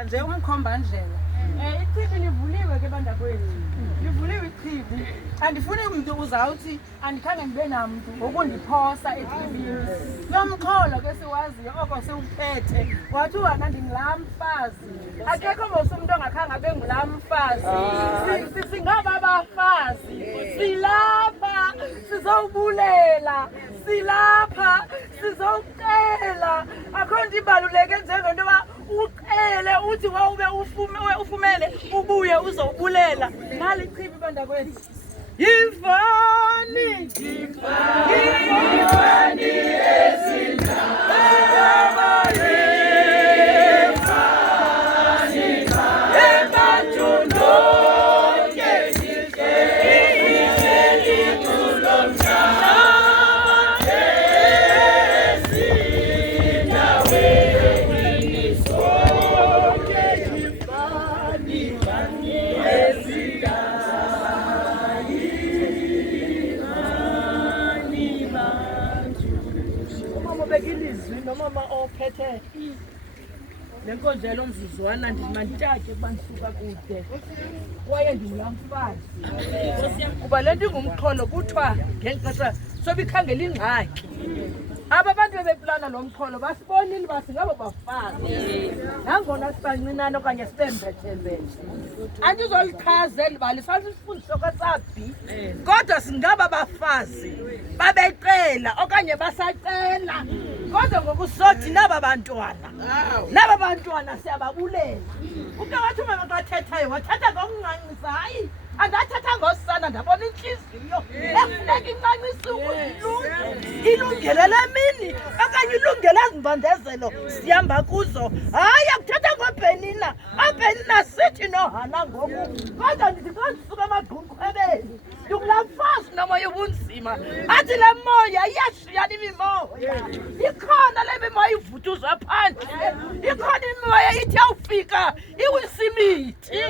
nje umkhombandlela. Ichibi livuliwe ke bandakwethu. Livuliwe ichibi. Andifuni umuntu uzawuthi andikhange ndibe namuntu ngokundiphosa echibini. Nomxholo ke siwaziyo oko siwuphethe. Wathi wena ndingilamfazi. Akekho mose umuntu ongakhange abe ngulamfazi. Singaba abafazi. Silapha sizowubulela. Silapha sizowucela. Akho nto ibaluleke njengento yoba uqele uthi wawube ufumele ubuye uzowubulela nali chibi bandakwethu. Yifani nomama ophethe lenkonjelo mzuzwana ndimantshake bandisuka kude kwaye ndingulamfazi kuba le nto ingumxholo kuthiwa ngexesha sobe ikhangela ingxaki. Aba bantu bebeplana lo mxholo basibonile uba singabo bafazi nangona sibancinane okanye sibembethembethe. Andizolichaza eli bali sasifundiso kaSabhi kodwa singaba bafazi babecela okanye basacela kodwa ngokusothi naba bantwana siyababulela. Umntu wathi umama xa athethayo wathetha ngokuncancisa. Hayi andathetha ngosana ndabona intliziyo efuneka incancisa ilungele le mini okanye ilungele ezimbandezelo sihamba kuzo. Hayi akuthetha ngoBhenina. oBhenina sithi noHana ngoku kodwa ndithi xa ndisuka emagqunqwebeni ndingulamfazi nomoya ubunzima. Athi le moya iyashiyana imimoya. Ikhona le mimoya ivutuzwa phandle. Ikhona imimoya ithi yawufika iwisimithi.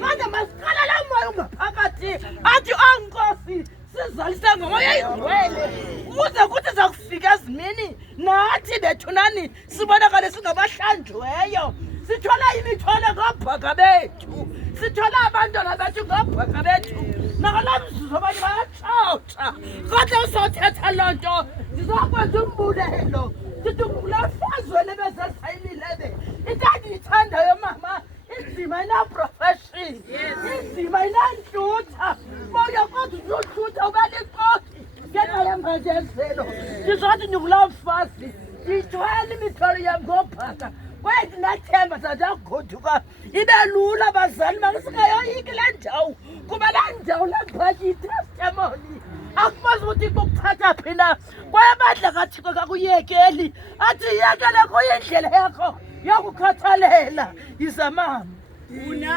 Kodwa masiqala la moya ungaphakathi. Athi oNkosi sizalise ngomoya izwele ukuze kuthi zakufika ezimini nathi bethunani sibonakale singabahlanjweyo. Sithola imithwalo ngobhaka bethu. Sithola abantwana bethu ngobhaka bethu. Nala mzuzu abanye bayatshawutsha kodwa usothetha loo nto ndizakwenza umbulelo. Ndithi ngulafazi wena bezesayinilebe into endiyithandayo mama inzima ina-profession inzima inantlutha moya kodwa uzohlutha ube likoki ngenxa yembandezelo. Ndizothi ndingulamfazi ndiyithwele imithwalo yam ngobhaka kwaye ndinathemba zandakugoduka ibe lula bazali bangasingayoyiki le ndawo kuba le ndawo lembhaki yitestimoni. Akumazi ukuthi kukuthatha phi na kwaye amandla kaThixo kakuyekeli athi yekele kuyo indlela yakho yokukhathalela. Yiza mama unabantu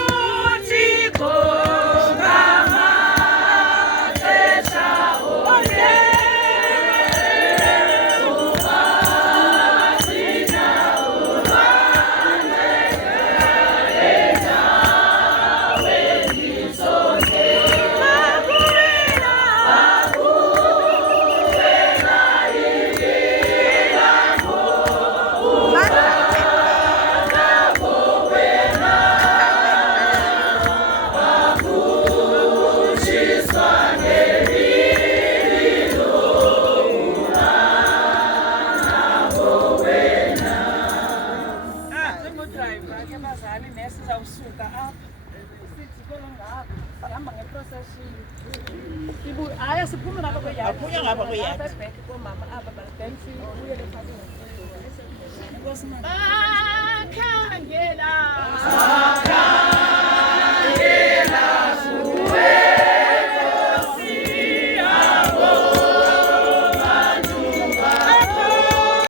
bakuThixo ngamaxesha onke.